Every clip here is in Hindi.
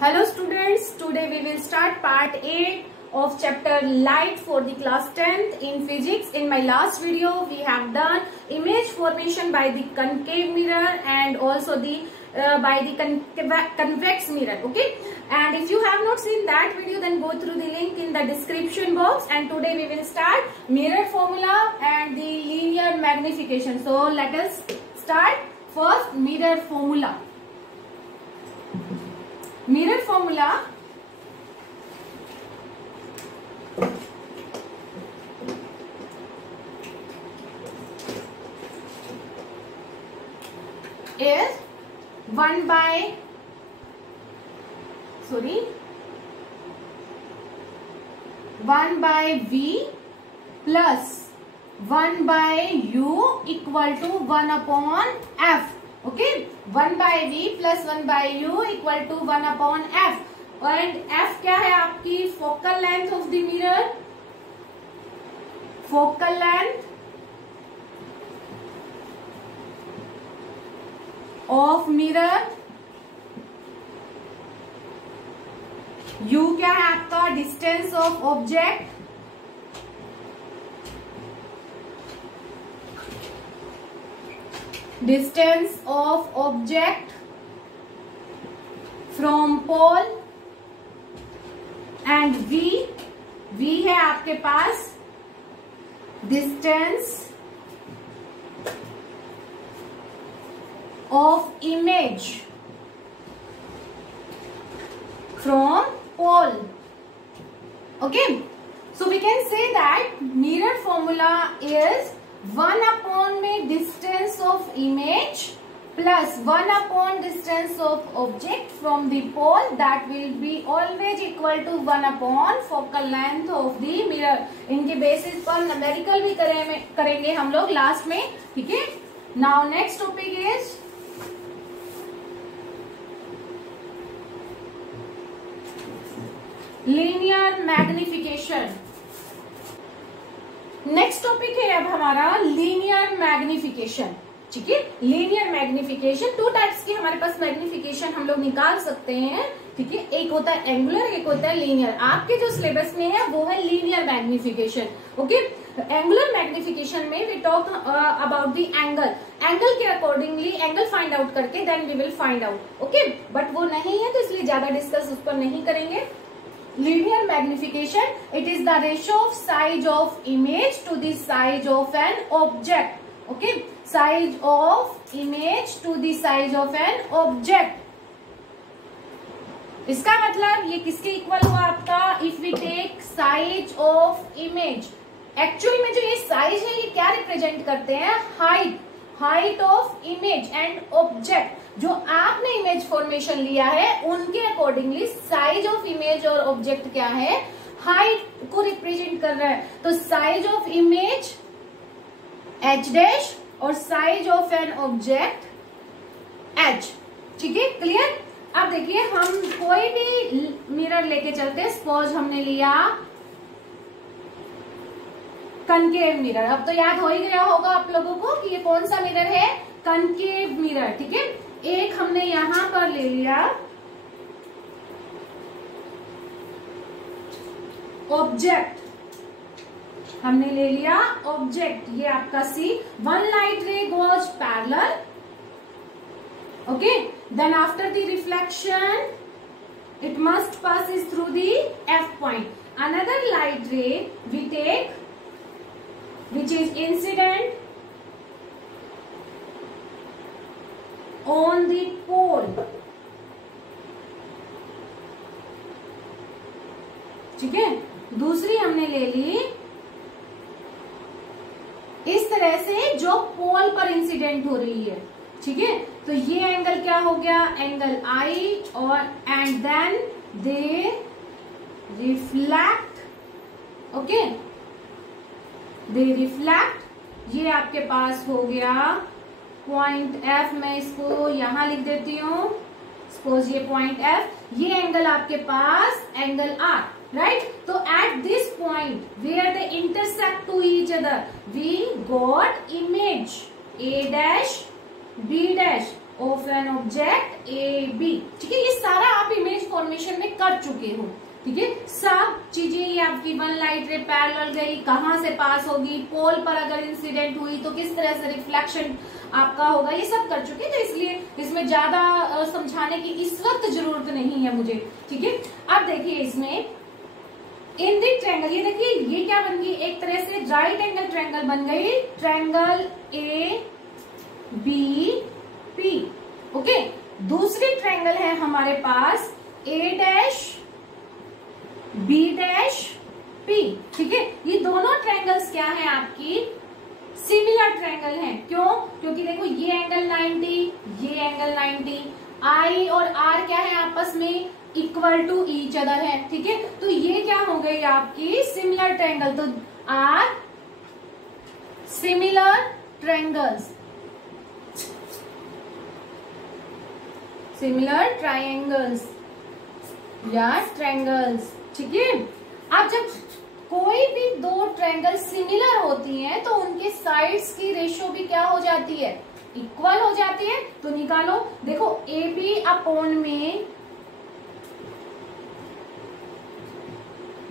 Hello students, today we will start part 8 of chapter light for the class 10th in physics. In my last video we have done image formation by the concave mirror and also the by the convex mirror, okay? And if you have not seen that video, then go through the link in the description box. And today we will start mirror formula and the linear magnification. So let us start first mirror formula. Mirror formula is 1 by V plus 1 by U equal to 1 upon F. Okay, 1 by V plus 1 by U equal to 1 upon F. And F क्या है आपकी focal length of the mirror, focal length of mirror. U क्या है आपका distance of object, distance of object from pole. And V है आपके पास distance of image from pole. Okay, so we can say that mirror formula is 1 upon में distance of image plus 1 upon distance of object from the pole, that will be always equal to 1 upon focal length of the mirror. इनके बेसिस पर न्यूमेरिकल भी करेंगे हम लोग लास्ट में, ठीक है. Now next topic is linear magnification. Next topic है अब हमारा लीनियर मैग्निफिकेशन. ठीक है, लीनियर मैग्निफिकेशन. टू टाइप्स की हमारे पास मैग्निफिकेशन हम लोग निकाल सकते हैं. ठीक है, एक होता है एंगुलर, एक होता है लीनियर. आपके जो सिलेबस में है वो है linear magnification. Okay, angular magnification में we talk about the angle. Angle के अकॉर्डिंगली एंगल फाइंड आउट करके then we will find out. Okay, but वो नहीं है तो इसलिए ज्यादा डिस्कस उस पर नहीं करेंगे. Linear magnification, it is the ratio of size of image to the size of an object. Okay, size of image to the size of an object. इसका मतलब ये किसके इक्वल हुआ आपका? If we take size of image, actually में जो ये साइज है ये क्या रिप्रेजेंट करते हैं? Height of image and object. जो आपने इमेज फॉर्मेशन लिया है उनके अकॉर्डिंगली साइज ऑफ इमेज और ऑब्जेक्ट क्या है? हाइट को रिप्रेजेंट कर रहा है. तो size of image h dash और size of an object h. ठीक है, क्लियर. अब देखिए हम कोई भी मिरर लेके चलते हैं. सपोज हमने लिया कनकेव मिरर. अब तो याद हो ही गया होगा आप लोगों को कि ये कौन सा मिरर है? Concave mirror. ठीक है, एक हमने यहां पर ले लिया ऑब्जेक्ट, हमने ले लिया ऑब्जेक्ट, ये आपका C. One light ray goes parallel. Okay, then after the reflection it must passes through the F point. Another light ray we take which is incident on the pole. ठीक है, दूसरी हमने ले ली इस तरह से जो पोल पर इंसिडेंट हो रही है. ठीक है, तो ये एंगल क्या हो गया? Angle I. और and then they reflect. Okay, they reflect. ये आपके पास हो गया पॉइंट F. मैं इसको यहां लिख देती हूं. सपोज ये पॉइंट F, ये एंगल आपके पास angle R. right? So at this point where they intersect to each other, we got image A dash B dash. Of an object A B. ठीक है, ये सारा आप इमेज फॉर्मेशन में कर चुके हो। ठीक है, सब चीजें ये आपकी वन लाइट रे पैरेलल गई, कहां से पास होगी, पोल पर अगर इंसिडेंट हुई तो किस तरह से रिफ्लेक्शन आपका होगा, ये सब कर चुके हैं। तो इसलिए इसमें ज्यादा समझाने की इस वक्त जरूरत नहीं है मुझे। ठीक है, अब देखिए इसमें इन दी ट्रायंगल, ये देखिए ये क्या बन गई, एक तरह से राइट एंगल ट्रायंगल बन गई, triangle A B P. Okay, दूसरी ट्रायंगल है हमारे पास A dash B dash P. ठीक है, ये दोनों ट्रायंगल्स क्या है आपकी, सिमिलर ट्रायंगल हैं। क्यों? क्योंकि देखो ये एंगल 90, ये एंगल 90, आई और आर क्या है आपस में इक्वल टू ईच अदर है। ठीक है, तो ये क्या हो गई आपकी सिमिलर ट्रायंगल। तो are similar triangles, similar triangles या ट्रायंगल्स। ठीक है, अब जब कोई भी दो ट्रायंगल सिमिलर होती हैं तो उनके साइड्स की रेशियो भी क्या हो जाती है, इक्वल हो जाती है। तो निकालो, देखो ए बी अपॉन में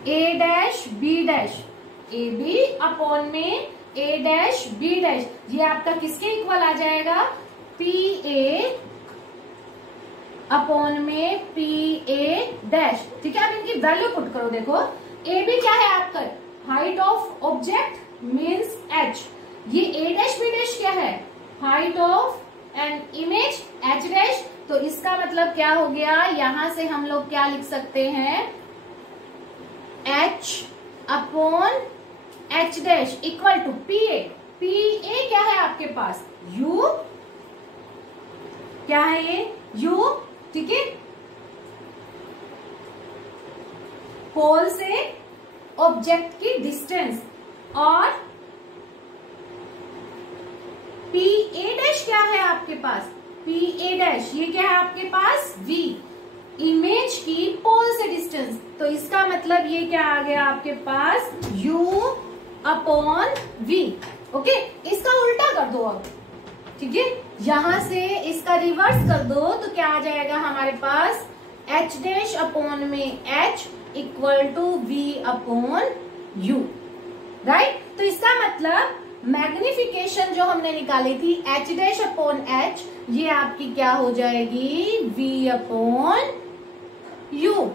A dash B dash, A B upon में ए डैश बी डैश, ये आपका किसके इक्वल आ जाएगा, पी ए अपॉन में पी ए डैश। ठीक है, अब इनकी वैल्यू पुट करो। देखो ए बी क्या है आपका, height of object means H, ये ए डैश बी डैश क्या है, height of an image H dash. तो इसका मतलब क्या हो गया, यहां से हम लोग क्या लिख सकते हैं, H upon H dash equal to P A. P A क्या है आपके पास, यू, क्या है ये, यू। ठीक है, पोल से ऑब्जेक्ट की डिस्टेंस, और पी ए डैश क्या है आपके पास, पी ए डैश ये क्या है आपके पास, वी, इमेज की पोल से डिस्टेंस। तो इसका मतलब ये क्या आ गया आपके पास, u अपॉन v। ओके, इसका उल्टा कर दो अब। ठीक है, यहां से इसका रिवर्स कर दो तो क्या आ जाएगा हमारे पास, h डैश अपॉन में h equal to v upon u। Right, तो इसका मतलब मैग्निफिकेशन जो हमने निकाली थी h डैश अपॉन h, ये आपकी क्या हो जाएगी, v अपॉन u।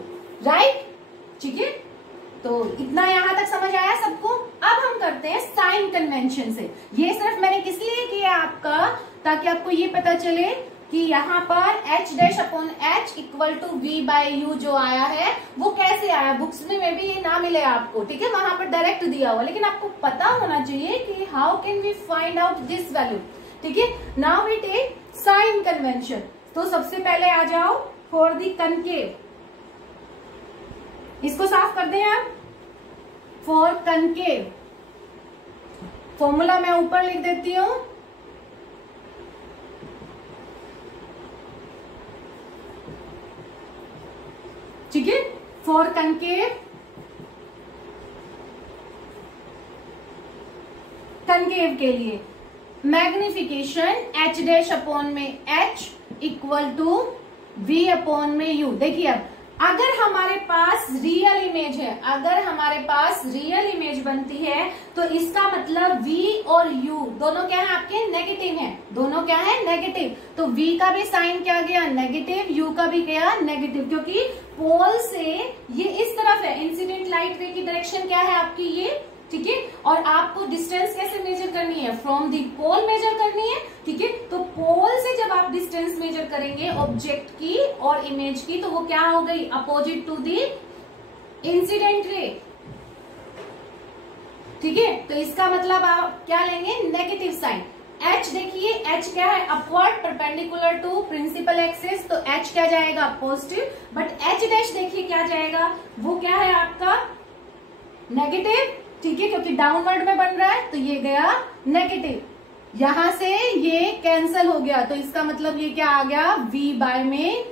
राइट, ठीक है, तो इतना यहां तक समझ आया सबको। अब हम करते हैं साइन कन्वेंशन से। ये सिर्फ मैंने किस लिए किया आपका, ताकि आपको ये पता चले कि यहाँ पर h dash upon h equal to v by u जो आया है वो कैसे आया। बुक्स में भी ये ना मिले आपको, ठीक है, वहां पर डायरेक्ट दिया हुआ, लेकिन आपको पता होना चाहिए कि how can we find out this value. ठीक है, now we take sign convention. तो सबसे पहले आ जाओ फॉर दी कनकेव, इसको साफ कर दें आप। फॉर कनकेव फॉर्मूला मैं ऊपर लिख देती हूं, ठीक है। फॉर कनकेव, कनकेव के लिए मैग्निफिकेशन h डैश अपॉन में h equal to v upon में u। देखिए अब अगर हमारे पास रियल इमेज है, अगर हमारे पास रियल इमेज बनती है तो इसका मतलब v और u दोनों क्या है आपके, नेगेटिव हैं, दोनों क्या है, नेगेटिव। तो v का भी साइन क्या गया, नेगेटिव, u का भी गया नेगेटिव, क्योंकि पोल से ये इस तरफ है, इंसिडेंट लाइट रे की डायरेक्शन क्या है आपकी ये, ठीक है। और आपको डिस्टेंस कैसे मेजर करनी है, फ्रॉम दी पोल मेजर करनी है, ठीक है। तो पोल से जब आप डिस्टेंस मेजर करेंगे ऑब्जेक्ट की और इमेज की, तो वो क्या हो गई, opposite to the incident ray, ठीक है। तो इसका मतलब आप क्या लेंगे, नेगेटिव साइन। h देखिए, h क्या है, upward perpendicular to principal axis, तो h क्या जाएगा, पॉजिटिव। बट h डैश देखिए क्या जाएगा, वो क्या है आपका, नेगेटिव, ठीक है, क्योंकि डाउनवर्ड में बन रहा है, तो ये गया नेगेटिव। यहां से ये कैंसल हो गया, तो इसका मतलब ये क्या आ गया, v बाय में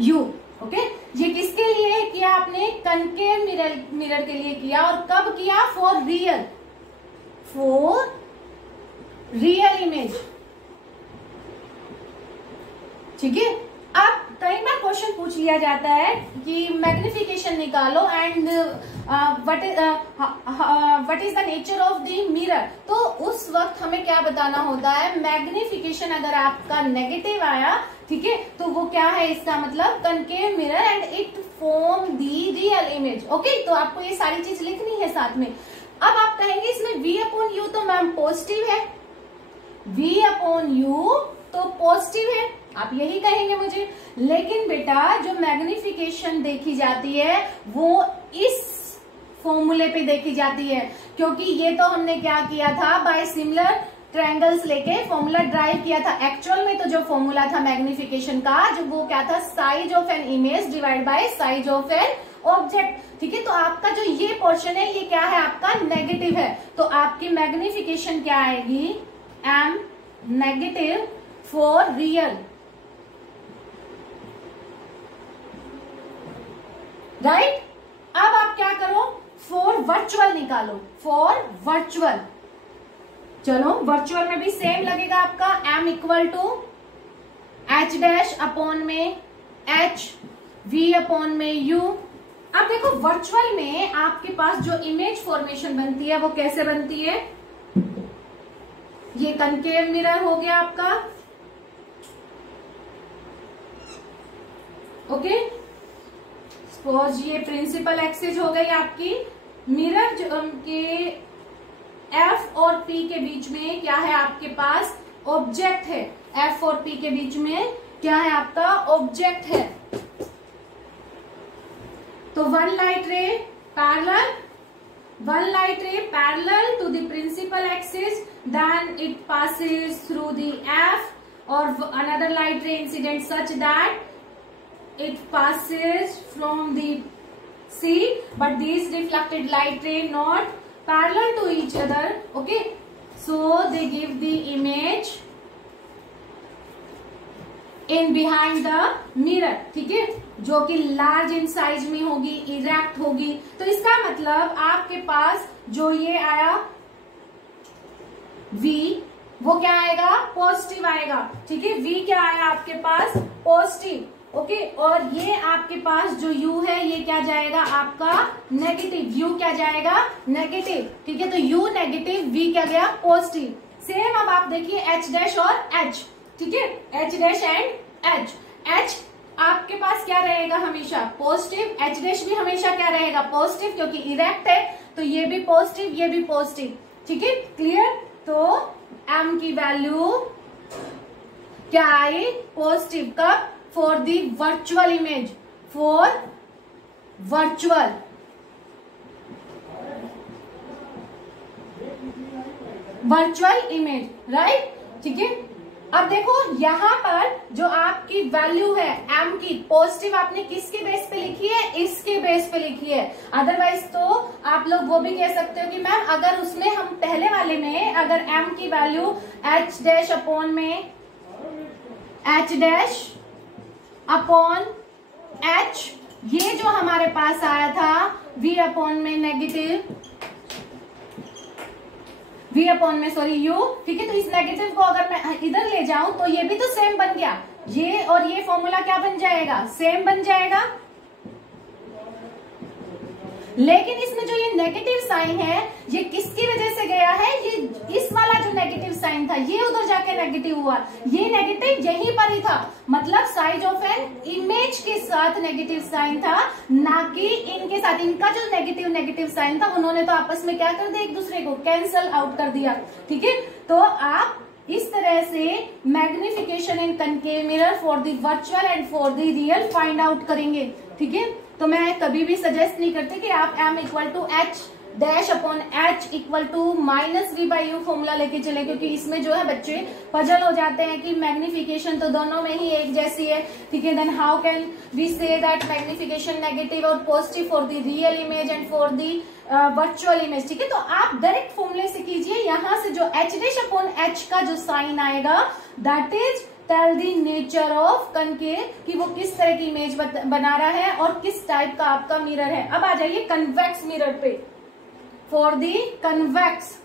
u। ओके, ये किसके लिए किया आपने, कनकेव मिरर के लिए किया, और कब किया, फॉर रियल इमेज, ठीक है। अब कई बार क्वेश्चन पूछ लिया जाता है कि मैग्निफिकेशन निकालो and what is the nature of the mirror. तो उस वक्त हमें क्या बताना होता है, मैग्निफिकेशन अगर आपका नेगेटिव आया, ठीक है, तो वो क्या है, इसका मतलब concave mirror and it form the real image. Okay, तो आपको ये सारी चीज लिखनी है साथ में। अब आप कहेंगे इसमें V अपॉन यू तो मैम पॉजिटिव है, V अपॉन यू तो पॉजिटिव है, आप यही कहेंगे मुझे। लेकिन बेटा जो मैग्निफिकेशन देखी जाती है वो इस फॉर्मूले पे देखी जाती है, क्योंकि ये तो हमने क्या किया था, बाय सिमिलर ट्रायंगल्स लेके फॉर्मूला ड्राइव किया था। एक्चुअल में तो जो फॉर्मूला था मैग्निफिकेशन का, जो वो क्या था, size of an image divide by size of an object. ठीक है, तो आपका जो ये पोर्शन है ये क्या है, आपका नेगेटिव है, तो आपकी मैग्निफिकेशन क्या आएगी, M negative for real, right. अब आप क्या करो, फॉर वर्चुअल निकालो, फॉर वर्चुअल। चलो वर्चुअल में भी सेम लगेगा आपका, m equal to H dash upon में h, v अपॉन में u। अब देखो वर्चुअल में आपके पास जो इमेज फॉर्मेशन बनती है वो कैसे बनती है, ये कनकेव मिरर हो गया आपका, ओके। सपोज ये प्रिंसिपल एक्सिस हो गई आपकी, मिरर के F और P के बीच में क्या है आपके पास, ऑब्जेक्ट है। F और P के बीच में क्या है आपका, ऑब्जेक्ट है। तो one light ray parallel to the principal axis, then it passes through the F और another light ray incident such that it passes from the C, but these reflected light ray not parallel to each other, okay, so they give the image in behind the mirror, ठीक है, जो कि लार्ज इन साइज में होगी, इरेक्ट होगी। तो इसका मतलब आपके पास जो ये आया V, वो क्या आएगा, पॉजिटिव आएगा, ठीक है। V क्या आया आपके पास, पॉजिटिव, ओके। और ये आपके पास जो u है ये क्या जाएगा आपका, नेगेटिव। u क्या जाएगा, नेगेटिव, ठीक है। तो u नेगेटिव, v क्या गया, पॉजिटिव। सेम अब आप देखिए h डैश और h, ठीक है, h dash and h। h आपके पास क्या रहेगा, हमेशा पॉजिटिव, h डैश भी हमेशा क्या रहेगा, पॉजिटिव, क्योंकि इरेक्ट है, तो ये भी पॉजिटिव, ये भी पॉजिटिव, ठीक है, क्लियर। तो m की वैल्यू क्या आई, पॉजिटिव। कब, for the virtual image, for virtual, image, right, ठीक है। अब देखो यहाँ पर जो आपकी वैल्यू है m की, पॉजिटिव आपने किसके बेस पे लिखी है, इसके बेस पे लिखी है। अदरवाइज तो आप लोग वो भी कह सकते हो कि मैम अगर उसमें हम पहले वाले में अगर m की वैल्यू h डैश अपॉन में h डैश अपॉन h, ये जो हमारे पास आया था v अपॉन में नेगेटिव, v अपॉन में सॉरी u, ठीक है। तो इस नेगेटिव को अगर मैं इधर ले जाऊं तो ये भी तो सेम बन गया, ये और ये फॉर्मूला क्या बन जाएगा, सेम बन जाएगा। लेकिन इसमें जो ये नेगेटिव साइन है ये किसकी वजह से गया है, ये इस वाला जो नेगेटिव साइन था ये उधर जाके नेगेटिव हुआ, ये नेगेटिव यहीं पर ही था, मतलब साइज ऑफ एन इमेज के साथ नेगेटिव साइन था, ना कि इनके साथ। इनका जो नेगेटिव साइन था उन्होंने तो आपस में क्या कर दिया, एक दूसरे को कैंसल आउट कर दिया, ठीक है। तो आप इस तरह से magnification in concave mirror for the virtual and for the real find out करेंगे, ठीक है। तो मैं कभी भी सजेस्ट नहीं करती कि आप m equal to H dash upon H equal to minus v by U formula लेके चले, क्योंकि इसमें जो है बच्चे पजल हो जाते हैं कि मैग्निफिकेशन तो दोनों में ही एक जैसी है, ठीक है। Then how can we say that magnification negative और positive for the real image and for the virtual image, ठीक है। तो आप डायरेक्ट फॉर्मूले से कीजिए, यहाँ से जो h डैश अपॉन h का जो साइन आएगा that is tell the nature of concave, कि वो किस तरह की इमेज बना रहा है और किस टाइप का आपका मिरर है। अब आ जाइए कन्वेक्स मिरर पे, for the convex,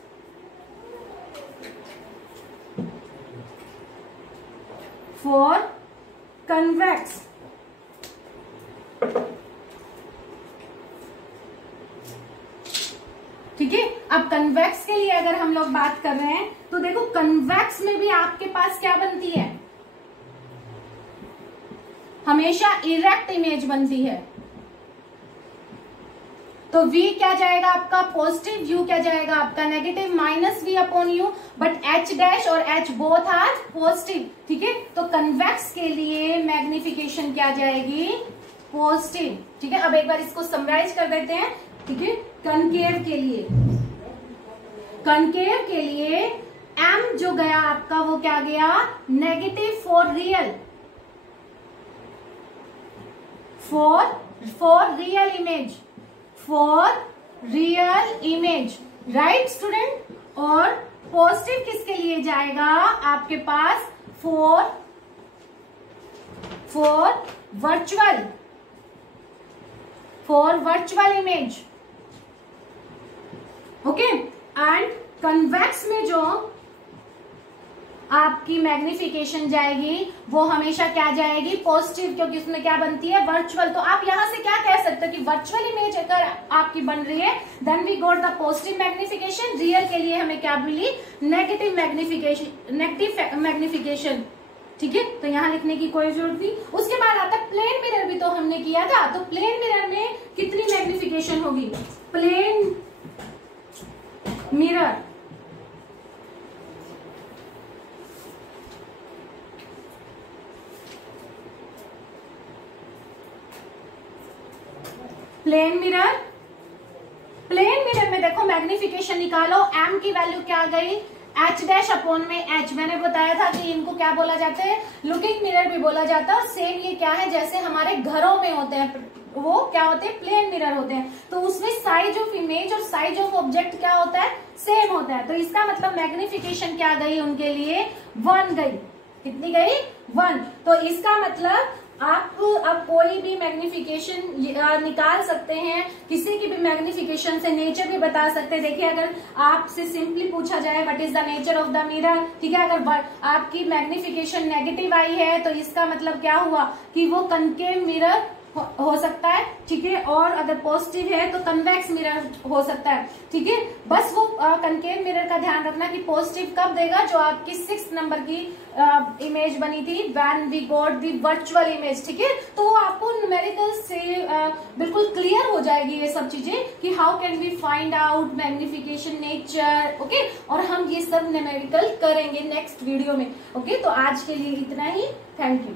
for convex, ठीक है। अब कन्वेक्स के लिए अगर हम लोग बात कर रहे हैं तो देखो कन्वेक्स में भी आपके पास क्या बनती है, हमेशा इरेक्ट इमेज बनती है। तो v क्या जाएगा आपका पॉजिटिव, u क्या जाएगा आपका negative, minus v upon you, but h dash और h बोथ आर पॉजिटिव, ठीक है। तो कन्वेक्स के लिए मैग्निफिकेशन क्या जाएगी, पॉजिटिव, ठीक है। अब एक बार इसको समराइज कर देते हैं, ठीक है। कनकेव के लिए m जो गया आपका वो क्या गया, negative for real, for real image, right student. और पॉजिटिव किसके लिए जाएगा आपके पास, for virtual image, okay. And convex में जो आपकी मैग्निफिकेशन जाएगी वो हमेशा क्या जाएगी, पॉजिटिव, क्योंकि उसमें क्या बनती है, वर्चुअल। तो आप यहां से क्या कह सकते हो कि वर्चुअल इमेज अगर आपकी बन रही है then we got the positive magnification, real के लिए हमें क्या मिली, नेगेटिव मैग्निफिकेशन, ठीक है। तो यहां लिखने की कोई जरूरत नहीं। उसके बाद आता है प्लेन मिरर, भी तो हमने किया था। तो प्लेन मिरर में कितनी मैग्निफिकेशन होगी, प्लेन मिरर प्लेन मिरर में देखो मैग्निफिकेशन निकालो, m की वैल्यू क्या गई, h डैश अपॉन में h। मैंने बताया था कि इनको क्या बोला जाता है, लुकिंग मिरर भी बोला जाता है। और सेम ये क्या है, जैसे हमारे घरों में होते हैं वो क्या होते हैं, प्लेन मिरर होते हैं। तो उसमें साइज ऑफ इमेज और साइज ऑफ ऑब्जेक्ट क्या होता है, सेम होता है। तो इसका मतलब मैग्निफिकेशन क्या गई उनके लिए, 1 गई। कितनी गई, 1। तो इसका मतलब आप अब कोई भी मैग्निफिकेशन निकाल सकते हैं, किसी की भी मैग्निफिकेशन से नेचर भी बता सकते हैं। देखिए अगर आपसे सिंपली पूछा जाए what is the nature of the mirror, ठीक है, अगर आपकी मैग्निफिकेशन नेगेटिव आई है तो इसका मतलब क्या हुआ कि वो कनकेव मिरर हो सकता है, ठीक है। और अगर पॉजिटिव है तो कन्वेक्स मिरर हो सकता है, ठीक है। बस वो कनकेव मिरर का ध्यान रखना कि पॉजिटिव कब देगा, जो आपकी 6 नंबर की इमेज बनी थी, when we got the virtual image, ठीक है। तो वो आपको न्यूमेरिकल से बिल्कुल क्लियर हो जाएगी ये सब चीजें कि how can we find out magnification nature, okay. और हम ये सब न्यूमेरिकल करेंगे नेक्स्ट वीडियो में, ओके। तो आज के लिए इतना ही, थैंक यू।